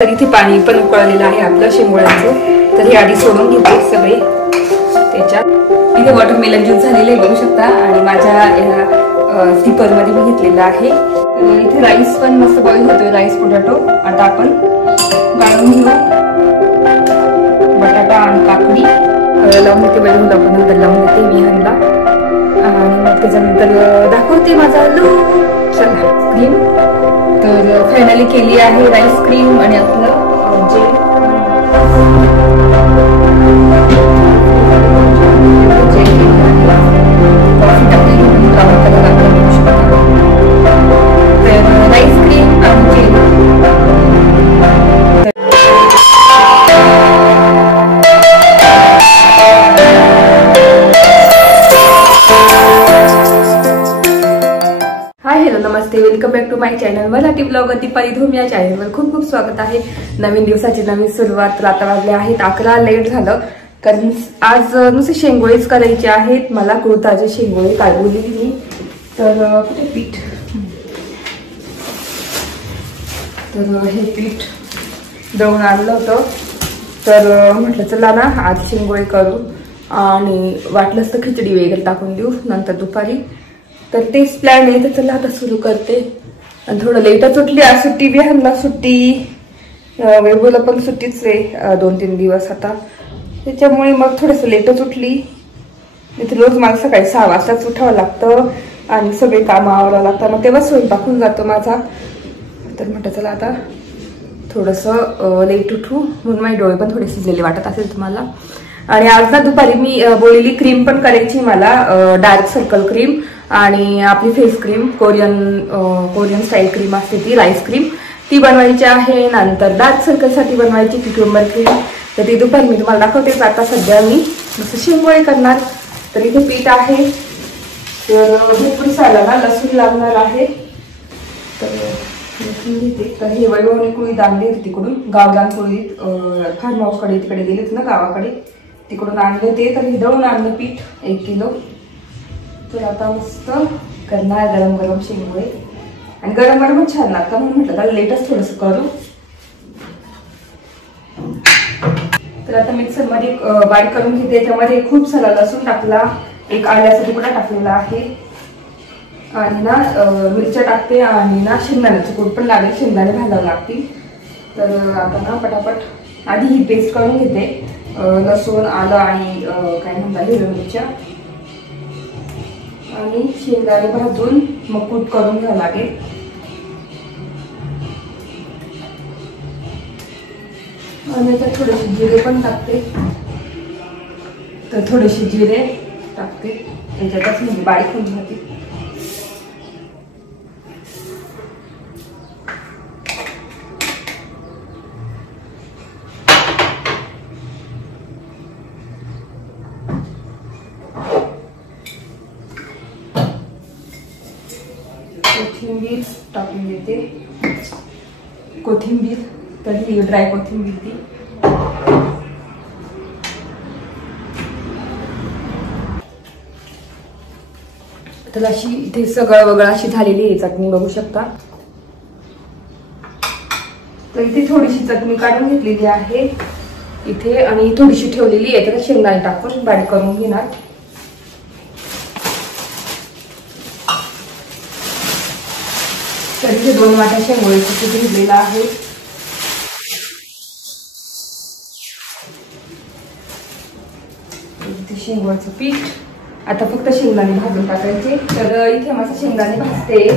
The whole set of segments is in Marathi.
तर इथे पाणी पण उकळलेलं आहे आपलं शेंगोळ्याचं. तर हे आधी सोडून घेते सगळे त्याच्यात. इथे वॉटरमेलन ज्यूस झालेलं आहे बघू शकता आणि माझ्या स्टिपर मध्ये मी घेतलेला आहे. तर इथे राईस पण मस्त बॉईल होतोय, राईस पोटॅटो. आता आपण गाळून घेऊ बटाटा आणि काकडी लावून देते. वेळून आपण नंतर लावून देते मी ह्यांना आणि मग त्याच्यानंतर दाखवते माझा लूक. चला क्रीम तर फायनली केली आहे राईस क्रीम आणि आपलं जे कॉफी टाकलेली म्हणून तर राईस क्रीम आणि नमस्ते, welcome back to my channel Marathi blogger Deepali Dhoom. या चॅनलवर खूप खूप स्वागत आहे. नवीन दिवसाची नवीन सुरुवात. आता वाजले आहेत 11. लेट झालं कारण आज नुसते शेंगोळेच करायचे आहेत मला. कुळताचे शेंगोळे काढवली मी. तर कुठे पीठ, तर हे पीठ दळून आणलं होतं. तर म्हटलं चला ना आज शेंगोळे करू आणि वाटलंच तर खिचडी वगैरे टाकून देऊ नंतर दुपारी. तर तेच प्लॅन आहे. तर चला आता सुरू करते. आणि थोडं लेटच उठली आज. सुट्टी विहानला सुट्टी, वैभवला पण सुट्टीच आहे 2-3 दिवस आता. त्याच्यामुळे मग थोडंसं लेटच उठली. इथे रोज मला सकाळी 6 वाजताच उठावं लागतं आणि सगळे कामं आवरावं लागतं. मग तेव्हा स्वयंपाक होऊन जातो माझा. तर म्हटलं चला आता थोडंसं लेट उठू म्हणून माझे डोळे पण थोडे सिजलेले वाटत असेल तुम्हाला. आणि आज ना दुपारी मी बोललेली क्रीम पण करायची मला, डार्क सर्कल क्रीम आणि आपली face cream Korean style cream असते ती राईस क्रीम, ती बनवायची आहे. नंतर डार्क सर्कल साठी बनवायची क्युक्युंबर क्रीम. तर ती दुपारी मी तुम्हाला दाखवते. आता सध्या मी जसं शेंगोळे करणार. तर इथे पीठ आहे. तर भरपूर साला ना लसूण लागणार आहे. तर लसूण घेते. तर हे वैभवने कुळीत आणली होती तिकडून, गावदान कुळीत फार्म हाऊसकडे तिकडे गेलेत ना गावाकडे, तिकडून आणले ते. तर हे दळून आणलं पीठ 1 किलो. तर आता मस्त करणार गरम गरम शेंगोळे आणि गरम गरमच छान लागतं म्हणून म्हटलं तर लेटच थोडंसं करू. तर आता मिक्सर मध्ये बारीक करून घेते. त्याच्यामध्ये खूप सारा लसूण टाकला, एक आल्याचा तुकडा टाकलेला आहे आणि ना मिरच्या टाकते आणि ना शेंगदाण्याचं कूट पण लागेल, शेंगदाणे भाजावं लागतील. तर आता ना पटापट आधी ही पेस्ट करून घेते, लसूण आलं आणि काय म्हणतात हिरव्या मिरच्या आणि शेंगदाणे भाजून मग कूट करून घ्यावं लागेल. आणि आता थोडेसे जिरे पण टाकते. तर थोडेसे जिरे टाकते याच्यातच म्हणजे बारीक होऊन जाते. कोथिंबीर टाकून देते, कोथिंबीर. तर ही ड्राय कोथिंबीर ती. तर अशी इथे सगळं वगळं अशी झालेली आहे चटणी बघू शकता. तर इथे थोडीशी चटणी काढून घेतलेली आहे इथे आणि थोडीशी ठेवलेली आहे. तर शेंगदाणे टाकून बारीक करून घेणार. तर इथे 2 वाट्या शेंगोळ्याचं पीठ घेतलेलं आहे. इथे शेंगोळ्याचं पीठ. आता फक्त शेंगदाणे भाजून टाकायचे. तर इथे माझं शेंगदाणे भाजते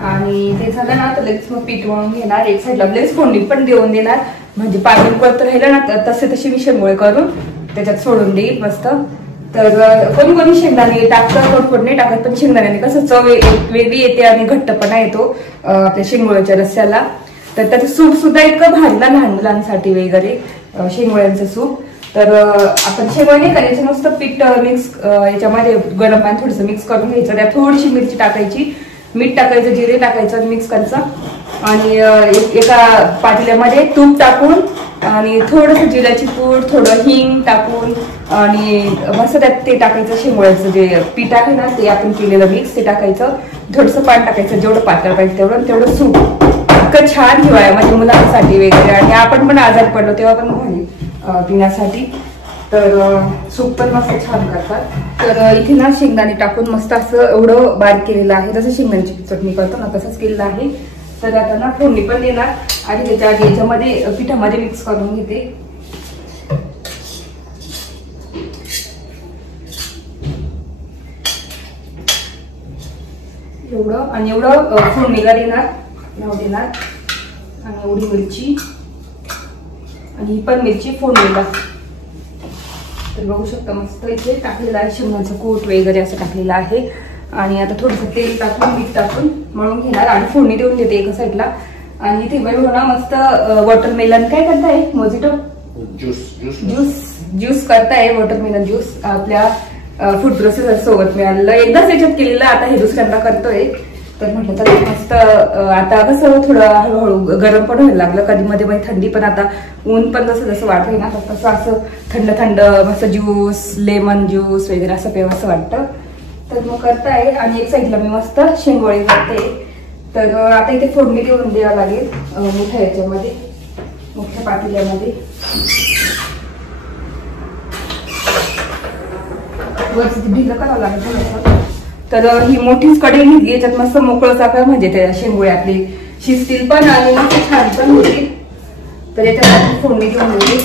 आणि ते झालं ना तर लगेच मग पीठ वळून घेणार. एक साईडला लगेच फोडणी पण देऊन देणार म्हणजे पाणी उकळत राहिलं ना तसे मी शेंगोळे करून त्याच्यात सोडून देईल मस्त. तर कोणी कोणी शेंगदाणे टाकतं, कोण नाही टाकत. पण शेंगदाण्याने कसं चव वेगळी येते आणि घट्टपणा येतो आपल्या शेंगोळ्याच्या रस्स्याला. तर त्याचं सूप सुद्धा इतकं भाजला लहान मुलांसाठी वगैरे शेंगोळ्यांचं सूप. तर आपण शेंगोळे नाही करायचं, नुसतं पीठ मिक्स याच्यामध्ये गरम पाणी थोडंसं मिक्स करून घ्यायचं. त्यात थोडीशी मिरची टाकायची, मीठ टाकायचं, जिरे टाकायचं, मिक्स करायचं आणि एका पातेल्यामध्ये तूप टाकून आणि थोडंसं जिऱ्याची पूड, थोडं हिंग टाकून आणि मस्त त्यात ते टाकायचं. शेंगोळ्याचं जे पीठ आहे ना ते आपण केलेलं मिक्स ते टाकायचं. थोडंसं पाणी टाकायचं, जेवढं पातळ पाहिजे तेवढं सूप इतकं छान हिवाळ्यामध्ये मुलांसाठी वगैरे, आणि आपण पण आजारी पडलो तेव्हा पण भारी पिण्यासाठी. तर सूप पण मस्त छान करतात. तर इथे ना शेंगदाणे टाकून मस्त असं एवढं बारीक केलेलं आहे, जसं शेंगदाण्याची चटणी करतो ना तसंच केलेलं आहे. तर आता ना फोडणी पण देणार आणि त्याच्या आधी याच्यामध्ये पिठामध्ये मिक्स करून घेते. एवढं आणि एवढं फोडणीला देणार आणि एवढी मिरची आणि ही पण मिरची फोडणीला. तर बघू शकता मस्त इथे टाकलेलं आहे, शेंगदाण्याचं कूट वगैरे असं टाकलेलं आहे. आणि आता थोडंसं तेल टाकून मीठ टाकून मळून घेणार आणि फोडणी देऊन देते एका साईडला. आणि इथे बघा मस्त वॉटरमेलन काय करताय, मोजिटो ज्यूस करताय. वॉटरमेलन ज्यूस आपल्या फूड प्रोसेसर सोबत मिळालेलं, एकदाच याच्यात केलेलं, आता हे दुसऱ्यांदा करतोय. तर म्हटलं तर मस्त. आता कसं थोडं हळूहळू गरम पण व्हायला लागलं, कधी मध्ये मध्ये थंडी, पण आता ऊन पण जसं जसं वाटतंय ना तसं असं थंड थंड मस्त ज्यूस, लेमन ज्यूस वगैरे असं प्यावं असं वाटतं. तर मग करताय. आणि एक साईडला मी मस्त शेंगोळी करते. तर आता इथे फोडणी देऊन द्यावं लागेल मोठ्या याच्यामध्ये, मोठ्या पातेल्यामध्ये. वरती भिजलं करावं लागेल थोडंसं. तर ही मोठीच कढई घेतली, याच्यात मस्त मोकळं चाकळ म्हणजे त्या शेंगोळ्या आपली शिजतील पण आणि मस्त छान पण होतील. तर याच्यात फोडणी देऊन देते.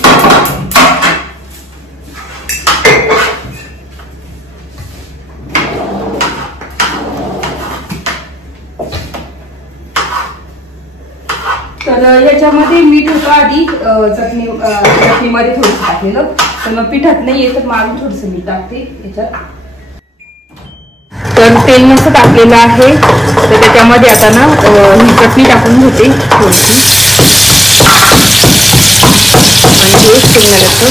तर याच्यामध्ये मीठ होतं आधी चटणीमध्ये थोडंसं टाकलेलं, तर मग पिठात नाही तर मारून थोडंसं मीठ टाकते याच्यात. तर तेल मस्त टाकलेलं आहे, तर त्याच्यामध्ये आता ना ही चटणी टाकून घेते थोडीशी. आणि हे शेंगदाण्याचं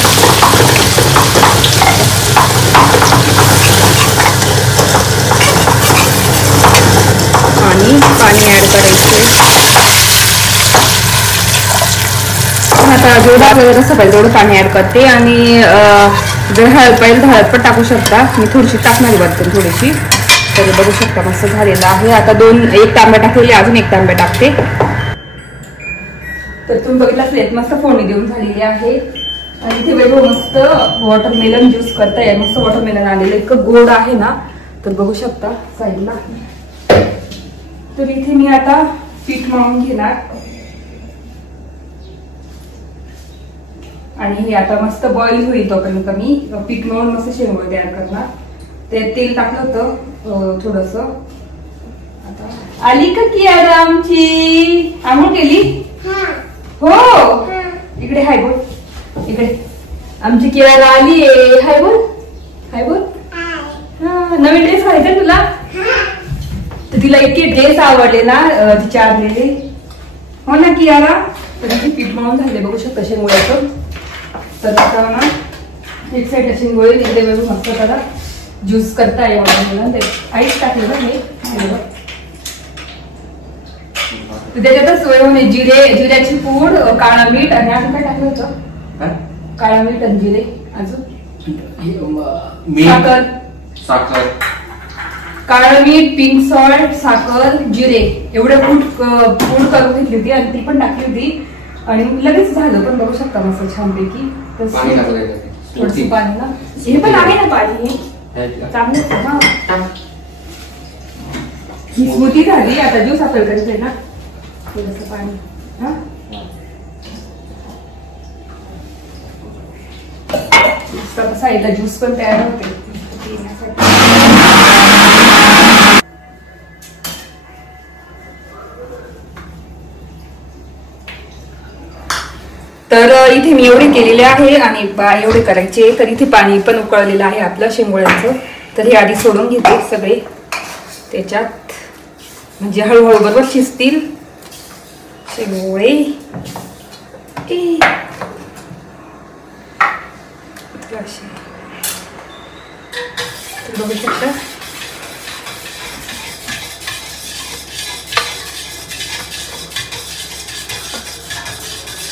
आणि पाणी ऍड करायचं. आता जेवढं आपल्याला जसं पाहिजे तेवढं पाणी ऍड करते. आणि जर हळद पाहिजे तर हळद पण टाकू शकता, मी थोडीशी टाकणार वाटते थोडीशी. तर बघू शकता मस्त झालेलं आहे. आता एक तांब्या टाकलेली, अजून एक तांब्या टाकते. तर तुम्ही बघितलं असेल मस्त फोडणी देऊन झालेली आहे. आणि इथे वेगळं मस्त वॉटरमेलन ज्यूस करताय, मस्त वॉटरमेलन आलेलं, इतकं गोड आहे ना. तर बघू शकता साईडला. तर इथे मी आता पीठ मळून घेणार आणि हे आता मस्त बॉईल होईल तोपर्यंत मी पीठ मळून मस्त शेंगोळे तयार करणार. ते तेल टाकलं होतं थोडस. आता आली का कियारा आमची, आंघोळ केली हो. इकडे हाय बोल, इकडे आमची कियारा आली आहे. हाय बोल, हाय बोल. हा, नवीन ड्रेस घालायचा तुला. तर तिला इतके ड्रेस आवडले ना तिचे आणलेले, हो ना कियारा. तर तिथे पीठ मळून झाले बघू शकता शेंगोळ्याचं. तर आता ना एक साईड शेंगोळे इकडे वेगळं मस्त त्याला ज्यूस करता येईल. आईच टाकलं ना हे. त्याच्यातच जिऱ्याची पूड, काळा मीठ आणि अजून काय टाकलं होतं, काळा मीठ आणि जिरे, अजून साखर, काळं मीठ, पिंक सॉल्ट, साखर, जिरे एवढं पूड करून घेतली होती आणि ती पण टाकली होती. आणि लगेच झालं. पण बघू शकता मस्त छानपैकी. थोडस पाणी ना, हे पण आहे ना पाणी चांगलं. हा, ही स्मूथी झाली. आता ज्यूस आपल्याला करायचंय ना, थोडस पाणी. हा, साईडला ज्यूस पण तयार होते. तर इथे मी एवढे केलेले आहे आणि एवढे करायचे. तर इथे पाणी पण उकळलेलं आहे आपलं शेंगोळ्याचं. तर हे आधी सोडून घेते सगळे त्याच्यात, म्हणजे हळूहळू बरोबर शिजतील शेंगोळे. बघू शकता.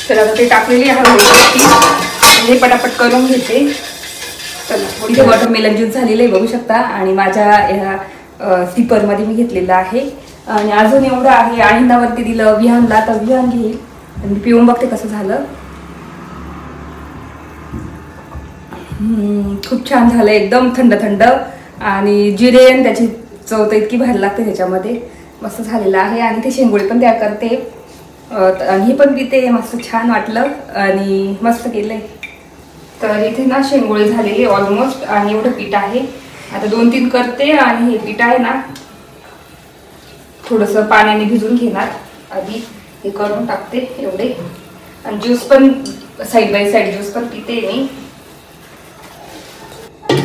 तर आता ते टाकलेली हळूहळू हे पटापट करून घेते. चला, थोडी वॉटरमेलन ज्यूस झालेलं आहे बघू शकता. आणि माझ्या ह्या स्टिपर मध्ये मी घेतलेलं आहे. आणि अजून एवढं आहे. आईंदावरती दिलं विहानला, तर विहान घेईल आणि पिऊन बघते कसं झालं. खूप छान झालं, एकदम थंड थंड. आणि जिरे आणि त्याची चव तर इतकी भारी लागते त्याच्यामध्ये, मस्त झालेलं आहे. आणि ते शेंगोळे पण तयार करते आणि हे पण पिते, मस्त छान वाटलं आणि मस्त केलंय. तर इथे ना शेंगोळे झालेले ऑलमोस्ट आणि एवढं पीठ आहे. आता 2-3 करते आणि हे पीठ आहे ना थोडंसं पाण्याने भिजून घेणार आधी, हे करून टाकते एवढे. आणि ज्यूस पण साईड बाय साईड ज्यूस पण पिते मी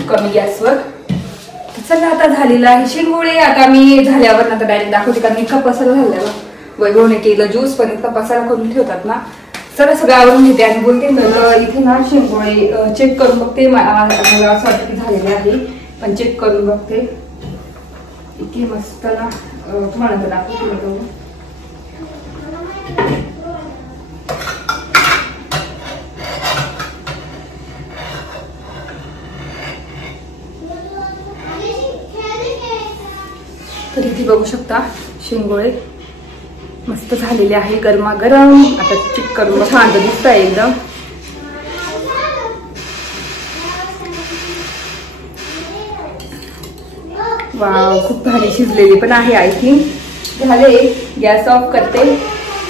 कमी गॅसवर. चला आता झालेलं आहे शेंगोळे. आता मी झाल्यावर नंतर डायरेक्ट दाखवते, कारण इतका पसारा झालेला. वैभवने केलं ज्यूस पण इतका पसारा करून ठेवतात ना. चला सगळं आवरून घेते आणि बोलते. तर इथे ना शेंगोळे चेक करून बघते, मला असं वाटतं की झालेले आहे, पण चेक करून बघते. इतकी मस्त ना, तुम्हाला नंतर दाखवते. तर इथे बघू शकता शेंगोळे मस्त झालेले आहे, गरमागरम. आता चेक करून छान दिसत आहे एकदम. वाव, खूप भारी शिजलेली पण आहे. आय थिंक झाले. गॅस ऑफ करते.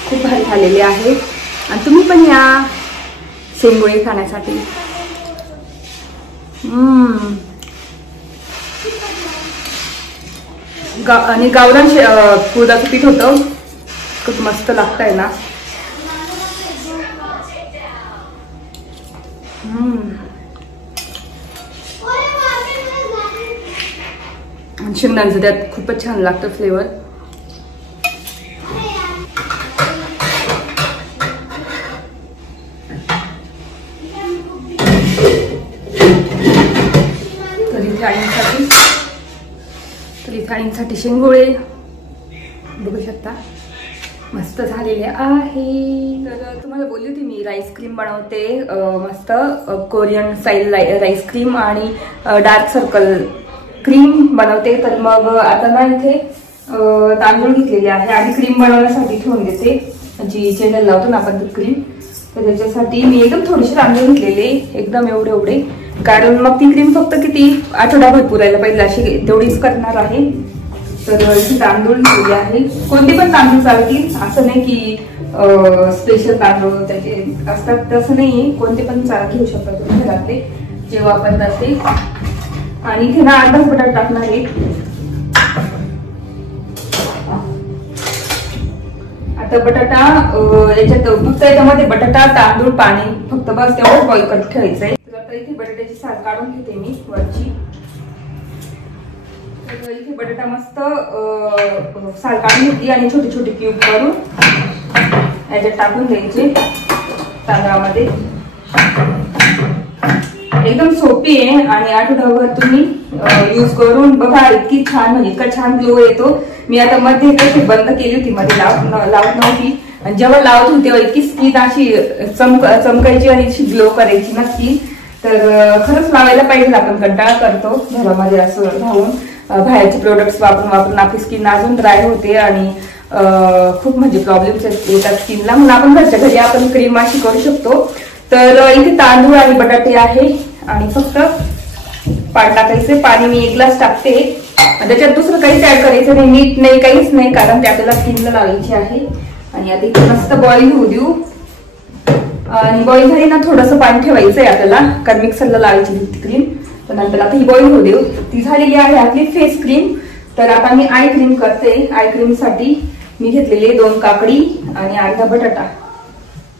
खूप भारी झालेले आहे आणि तुम्ही पण या शेंगोळे खाण्यासाठी. आणि गावरान कुळदाचं पीठ होतं, खूप मस्त लागतंय ना. शेंगदाण्याचं त्यात खूपच छान लागतं फ्लेवर. तर इथे आईंसाठी शेंगोळे बघू शकता मस्त झालेले आहे. तर तुम्हाला बोलली होती मी राईस क्रीम बनवते, मस्त कोरियन स्टाईल राईस क्रीम आणि डार्क सर्कल क्रीम बनवते. तर मग आता ना इथे तांदूळ घेतलेले आहे आणि क्रीम बनवण्यासाठी ठेवून देते, जी चेंडल लावतो ना आपण ती क्रीम. तर त्याच्यासाठी मी एकदम थोडेसे तांदूळ घेतलेले, एकदम एवढे, कारण मग ती क्रीम फक्त किती आठवडाभर पुरायला पाहिजे अशी तेवढीच करणार आहे. तर इथे तांदूळ घेतलेले आहे. कोणते पण तांदूळ चालतील, असं नाही की स्पेशल तांदूळ त्याचे असतात तसं नाही, कोणते पण घेऊ शकता तुम्ही घरातले जे वापरतात ते. आणि इथे ना अर्धा बटाटा टाकणार आहे. आता बटाटा याच्यात फक्त याच्यामध्ये बटाटा, तांदूळ, पाणी फक्त बस तेवढं बॉईल करत ठेवायचंय. तर आता इथे बटाट्याची साल काढून घेते मी वरची. तर इथे बटाटा मस्त साल काढून घेतली आणि छोटे छोटे क्यूब करून याच्यात टाकून द्यायचे तांदळामध्ये. एकदम सोपी आहे आणि आठवड्याभर तुम्ही यूज करून बघा, इतकी छान म्हणजे इतका छान ग्लो येतो. मी आता मध्ये कशी बंद केली होती, मध्ये लावत नव्हती, आणि जेव्हा लावत होती तेव्हा इतकी स्किन अशी चमकायची आणि अशी ग्लो करायची ना स्किन. तर खरंच लावायला पाहिजे. आपण कंटाळा करतो घरामध्ये असं राहून, बाहेरचे प्रोडक्ट्स वापरून आपली स्किन अजून ड्राय होते आणि खूप म्हणजे प्रॉब्लेम्स येतात स्किनला. म्हणून आपण घरच्या घरी आपण क्रीम अशी करू शकतो. तर इथे तांदूळ आणि बटाटे आहे आणि फक्त पाणी टाकायचे. पाणी मी 1 ग्लास टाकते. त्याच्यात दुसरं काहीच ऍड करायचं नाही, मीठ नाही, काहीच नाही, कारण ते आपल्याला स्किनला लावायची आहे. आणि आता इथे मस्त बॉईल होऊ देऊ. आणि बॉईल झाली ना थोडंसं पाणी ठेवायचंय आपल्याला, कारण मिक्सरला लावायची क्रीम. तर नंतर आता ही बॉईल होऊ देऊ. ती झालेली आहे आपली फेस क्रीम. तर आता मी आय क्रीम करते. आय क्रीम साठी मी घेतलेले 2 काकडी आणि अर्धा बटाटा.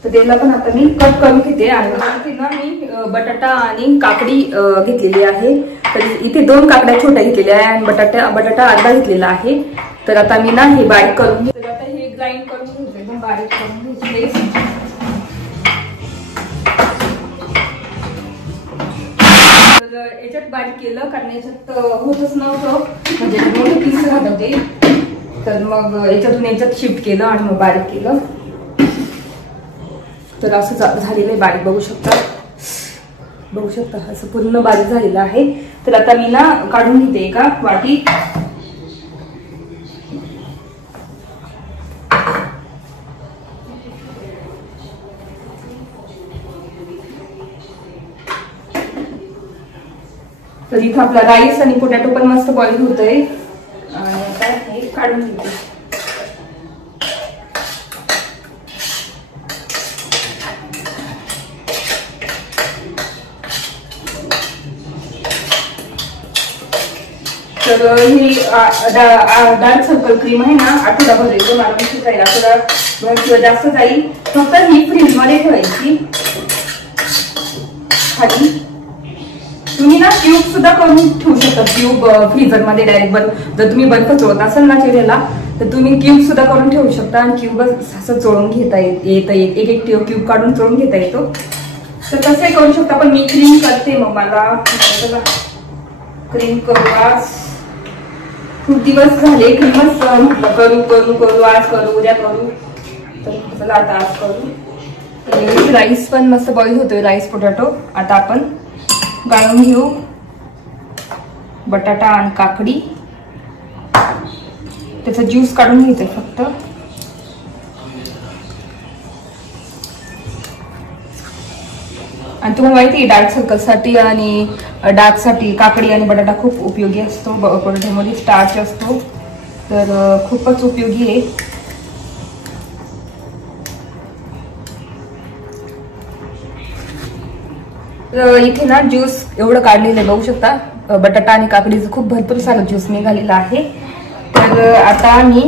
तर त्याला पण आता मी कट करून घेते. आणि ना मी बटाटा आणि काकडी घेतलेली आहे. तर इथे 2 काकड्या छोट्या घेतलेल्या आहे आणि बटाटा अर्धा घेतलेला आहे. तर आता मी ना हे बारीक करून घेते. आता हे ग्राइंड करून घ्यायचं, एकदम बारीक करून घ्यायची. याच्यात बारीक केलं कारण याच्यात होतच नव्हतं, म्हणजे मोठे पीस राहत होते. तर मग याच्यात शिफ्ट केलं आणि मग बारीक केलं. तर असं झालेलं आहे बारीक, बघू शकता असं पूर्ण बारीक झालेलं आहे. तर आता मी ना काढून घेते एका वाटी. तर इथं आपला राईस आणि पोटॅटो पण मस्त बॉईल होतोय आणि आता हे काढून घेते. तर ही डार्क सर्कल क्रीम आहे ना, आठवडाभर येतो मला कशी जाईल, आठवडाभर किंवा जास्त जाईल. फक्त ही फ्रीज मध्ये ठेवायची खाली. तुम्ही ना क्यूब सुद्धा करून ठेवू शकता. क्यूब फ्रीजर मध्ये डायरेक्ट जर तुम्ही बर्फ चोळत असेल ना चेहऱ्याला तर तुम्ही क्यूब सुद्धा करून ठेवू शकता आणि क्यूब असं चोळून घेता येतं. एक एक क्यूब काढून चोळून घेता येतो. तर कसंही करू शकता, पण मी क्रीम करते. मग मला क्रीम करू. आज खूप दिवस झाले क्रीमच म्हटलं करू करू करू, आज करू उद्या करू, तर चला आता आज करू. राईस पण मस्त बॉईल होतोय, राईस पोटॅटो. आता आपण गाळून घेऊ बटाटा आणि काकडी. त्याचा ज्यूस काढून घ्यायचंय फक्त. आणि तुम्हाला माहिती आहे डार्क सर्कल साठी आणि डार्क साठी काकडी आणि बटाटा खूप उपयोगी असतो. बटाट्यामध्ये स्टार्च असतो, तर खूपच उपयोगी आहे. इथे ना ज्यूस एवढं काढलेलं बघू शकता. बटाटा आणि काकडीचं खूप भरपूर सारं ज्यूस निघालेलं आहे. तर आता मी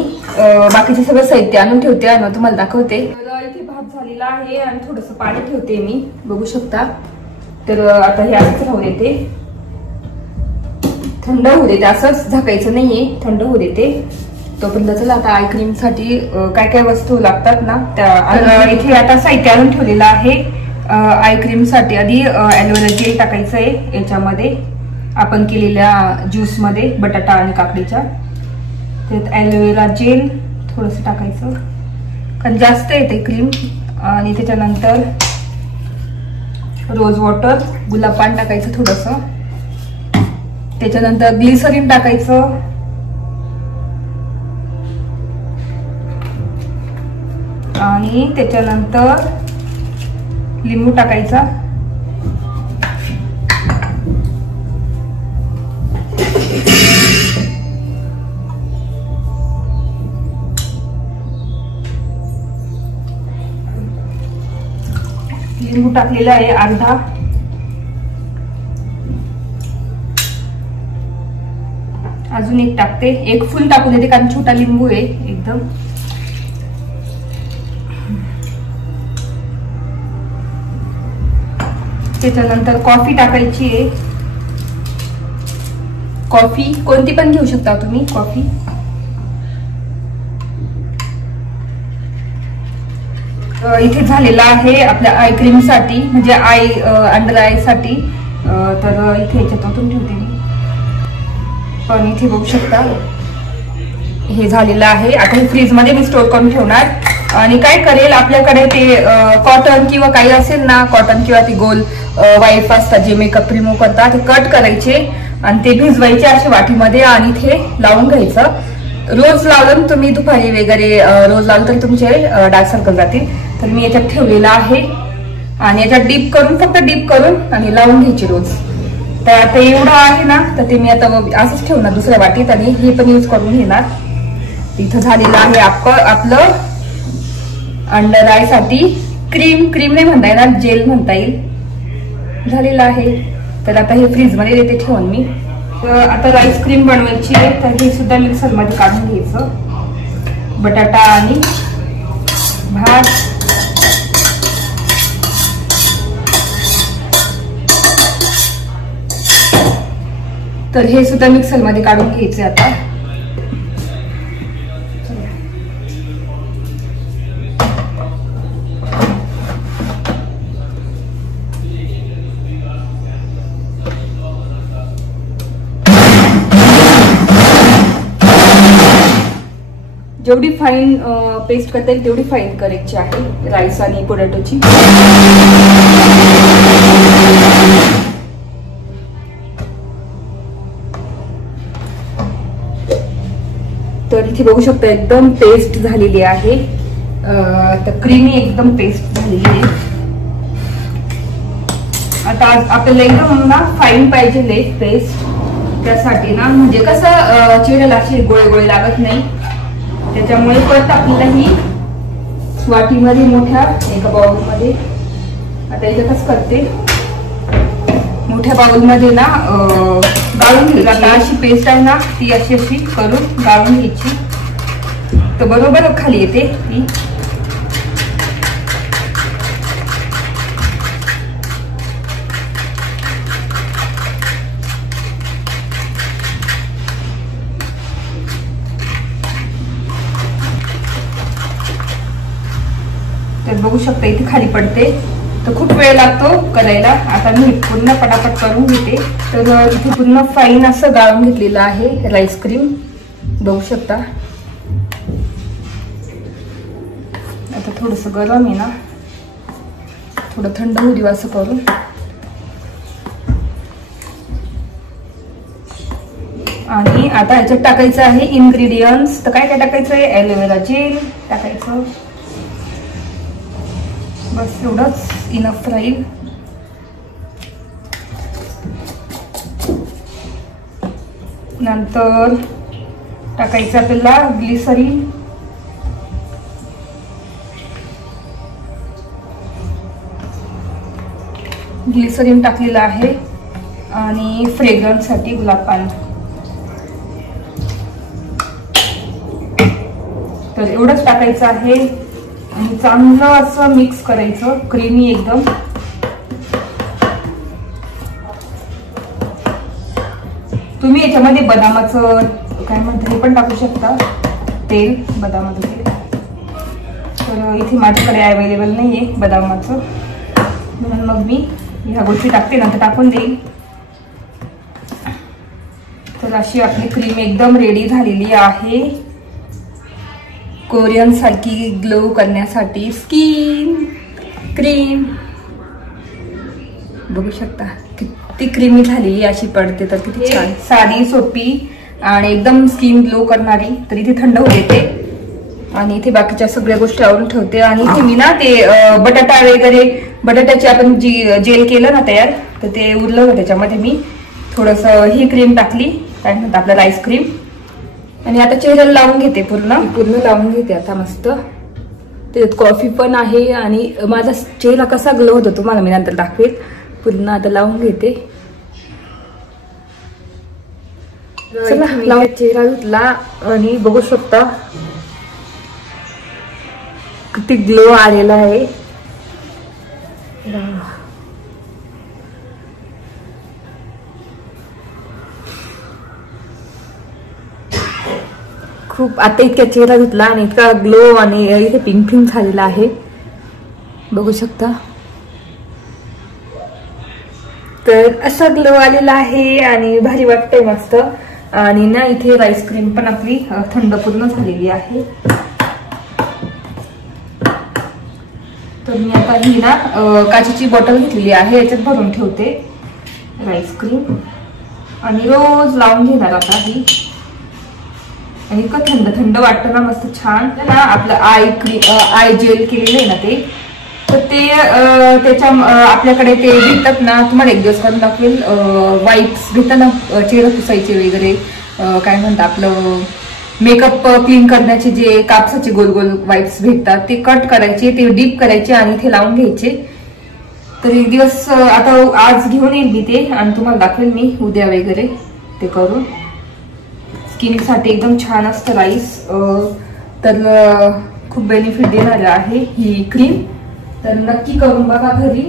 बाकीचे सगळं साहित्य आणून ठेवते आणि तुम्हाला दाखवते. इथे भात झालेला आहे आणि थोडंसं पाणी ठेवते मी, बघू शकता. तर आता हे असंच राहू देते, थंड होऊ देते. असंच झाकायचं नाहीये, थंड होऊ देते तोपर्यंत. चला आता आय क्रीम साठी काय काय वस्तू लागतात ना त्या इथे आता साहित्य आणून ठेवलेलं आहे. आय क्रीम साठी आधी ॲलोवेरा जेल टाकायचं आहे याच्यामध्ये, आपण केलेल्या ज्यूस मध्ये बटाटा आणि काकडीच्या. त्यात ॲलोवेरा जेल थोडंसं टाकायचं कारण जास्त येते क्रीम. आणि त्याच्यानंतर रोज वॉटर, गुलाब पान टाकायचं थोडंसं. त्याच्यानंतर ग्लिसरीन टाकायचं. आणि त्याच्यानंतर लिंबू टाकायचा. लिंबू टाकलेला आहे अर्धा. अजून एक टाकते, एक फुल टाकू देते कारण छोटा लिंबू आहे एकदम. त्याच्यानंतर कॉफी टाकायची आहे. कॉफी कोणती पण घेऊ शकता तुम्ही कॉफी. इथे झालेला आहे आपल्या आय क्रीम साठी, म्हणजे आय अंडर आय साठी. तर इथे याच्यात ओतून ठेवते मी, पण इथे बघू शकता हे झालेलं आहे. आता हे फ्रीज मध्ये मी स्टोर करून ठेवणार. आणि काय करेल, आपल्याकडे ते कॉटन किंवा काही असेल ना, कॉटन किंवा ते गोल वाईफ असतात जे मेकअप रिमूव्ह करतात, ते कट करायचे आणि ते भिजवायचे अशा वाटीमध्ये आणि ते लावून घ्यायचं. रोज लावलं तुम्ही दुपारी वगैरे रोज लावलं तर तुमचे डार्क सर्कल जातील. तर मी याच्यात ठेवलेला आहे आणि याच्यात डीप करून, फक्त डीप करून आणि लावून घ्यायची रोज. तर आता एवढं आहे ना, तर ते मी आता असंच ठेवणार दुसऱ्या वाटीत आणि हे पण यूज करून घेणार. इथं झालेलं आहे आपलं अंडर आय साठी क्रीम. क्रीम नाही म्हणता येणार, जेल म्हणता येईल. झालेलं आहे. तर आता हे फ्रीज मध्ये देते ठेवून मी. तर आता राईस क्रीम बनवायची आहे, तर हे सुद्धा मिक्सर मध्ये काढून घ्यायचं. बटाटा आणि भात, तर हे सुद्धा मिक्सर मध्ये काढून घ्यायचे आता. जेवढी फाईन पेस्ट करता येईल तेवढी फाईन करायची आहे राईस आणि पोटॅटोची. तर इथे बघू शकता एकदम पेस्ट झालेली आहे. तर क्रीमी एकदम पेस्ट झालेली आहे. आता आपल्याला एकदम ना फाईन पाहिजे पेस्ट, त्यासाठी ना म्हणजे कसं चेहऱ्याला असे गोळे गोळे लागत नाही, त्याच्यामुळे परत आपल्याला ही वाटीमध्ये मोठ्या एका बाउलमध्ये, आता याच्यातच करते, मोठ्या बाउलमध्ये ना गाळून घ्यायची. आता अशी पेस्ट आहे ना ती अशी अशी करून गाळून घ्यायची, तर बरोबर खाली येते ती. तर बघू शकता इथे खाली पडते, तर खूप वेळ लागतो करायला. आता मी पूर्ण पटापट करून घेते. तर इथे पूर्ण फाईन असं गाळून घेतलेलं आहे राईस क्रीम, बघू शकता. आता थोडस गरम आहे ना, थोडं थंड होऊ देऊ असं करून. आणि आता ह्याच्यात टाकायचं आहे इन्ग्रेडियंट्स. तर काय काय टाकायचं आहे, ॲलोवेरा जेल टाकायचं, बस एवढंच इनफ राहील. नंतर टाकायचं आपल्याला ग्लिसरीन, ग्लिसरीन टाकलेलं आहे. आणि फ्रेग्रन्स साठी गुलाब पान. तर एवढंच टाकायचं आहे आणि चांगलं असं मिक्स करायचं, क्रीमी एकदम. तुम्ही याच्यामध्ये बदामाचं काय म्हणते हे पण टाकू शकता, तेल, बदामाचं तेल. तर इथे माझ्याकडे अवेलेबल नाहीये बदामाचं, म्हणून मग मी ह्या गोष्टी टाकते, नंतर टाकून देईल. तर अशी आपली क्रीम एकदम रेडी झालेली आहे, कोरियन सारखी ग्लो करण्यासाठी स्किन क्रीम. बघू शकता किती क्रीमी झालेली अशी पडते, तर किती छान, साधी सोपी आणि एकदम स्किन ग्लो करणारी. तर इथे थंड होऊ देते आणि इथे बाकीच्या सगळ्या गोष्टी आवरून ठेवते. आणि इथे मी ना ते बटाटा वगैरे, बटाट्याची आपण जी जेल केलं ना तयार, तर ते उरलं होतं, त्याच्यामध्ये मी थोडस ही क्रीम टाकली, काय म्हणतात आपलं राईस क्रीम. आणि आता चेहऱ्याला लावून घेते, पूर्ण लावून घेते आता मस्त. त्याच्यात कॉफी पण आहे आणि माझा चेहरा कसा ग्लो होतो तुम्हाला मी नंतर दाखवेल. पूर्ण आता लावून घेते. चला चेहरा धुतला आणि बघू शकता किती ग्लो आलेला आहे. खूप आता इतका चेहरा धुतला आणि इतका ग्लो आणि इथे पिंक पिंक झालेला आहे, बघू शकता. तर असा ग्लो आलेला आहे आणि भारी वाटतंय मस्त. आणि ना इथे राईस क्रीम पण आपली थंड पूर्ण झालेली आहे. तर मी आता ही ना काचेची बॉटल घेतलेली आहे, याच्यात भरून ठेवते राईस क्रीम आणि रोज लावून घेणार आता ही. आणि इतकं थंड थंड वाटतं ना, मस्त छान ना. आपलं आय जेल केलेलं आहे ना ते, तर ते त्याच्या आपल्याकडे ते भेटतात ना, तुम्हाला एक दिवस करून दाखवेल. वाईप्स भेटतात ना चेहरा पुसायचे वगैरे, काय म्हणतात आपलं मेकअप क्लीन करण्याचे जे कापसाचे गोल गोल वाईप्स भेटतात, ते कट करायचे, ते डीप करायचे आणि इथे लावून घ्यायचे. तर एक दिवस आता आज घेऊन येईल मी ते आणि तुम्हाला दाखवेल मी उद्या वगैरे ते करून. स्किनसाठी एकदम छान असतं राईस. तर खूप बेनिफिट देणार आहे ही क्रीम, तर नक्की करून बघा घरी.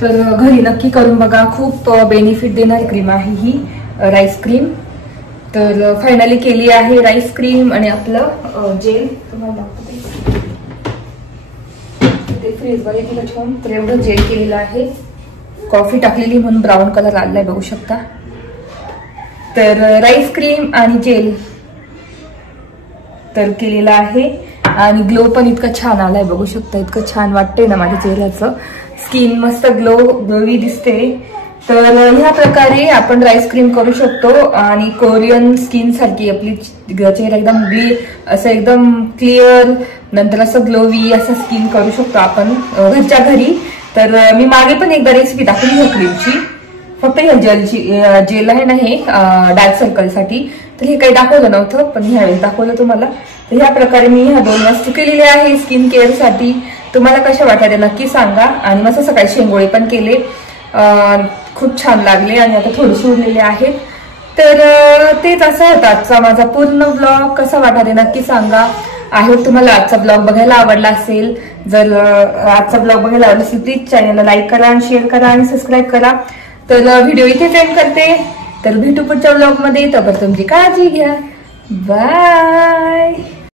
तर घरी नक्की करून बघा, खूप बेनिफिट देणारी क्रीम आहे ही राईस क्रीम. तर फायनली केली आहे राईस क्रीम आणि आपलं जेल तुम्हाला दाखवते ते फ्रीज मध्ये तिला ठेवून. तर एवढं जेल केलेलं आहे, कॉफी टाकलेली म्हणून ब्राऊन कलर आलाय बघू शकता. तर राईस क्रीम आणि जेल तर केलेला आहे आणि ग्लो पण इतका छान आलाय बघू शकता. इतकं छान वाटतंय ना माझ्या चेहऱ्याचं, स्किन मस्त ग्लोवी दिसते. तर ह्या प्रकारे आपण राईस क्रीम करू शकतो आणि कोरियन स्किन सारखी आपली चेहरा एकदम असं एकदम क्लिअर नंतर असं ग्लोवी असं स्किन करू शकतो आपण घरच्या घरी। तर मी मागे पण एकदा रेसिपी दाखवली ह्या क्रीमची, फक्त ह्या जेल आहे ना हे डार्क सर्कल साठी, तर हे काही दाखवलं नव्हतं पण ह्यावेळेस दाखवलं तुम्हाला। तर ह्या प्रकारे मी ह्या 2 वस्तू केलेल्या आहे स्किन केअर साठी। तुम्हाला कशा वाटल्या नक्की सांगा। आणि मस्त सकाळी शेंगोळे पण केले, खूप छान लागले आणि आता थोडेसे उरलेले आहेत। तर तेच असं होतं आजचा माझा पूर्ण ब्लॉग। कसा वाटला नक्की सांगा। आय होप तुम्हाला आजचा ब्लॉग बघायला आवडला असेल। जर आजचा ब्लॉग बघायला आवडला असेल प्लीज चॅनलला लाईक करा आणि शेअर करा आणि सबस्क्राईब करा। तर व्हिडिओ इथे एंड करते। तर भेटू पुढच्या ब्लॉग मध्ये, तोपर्यंत तुमची काळजी घ्या। बाय।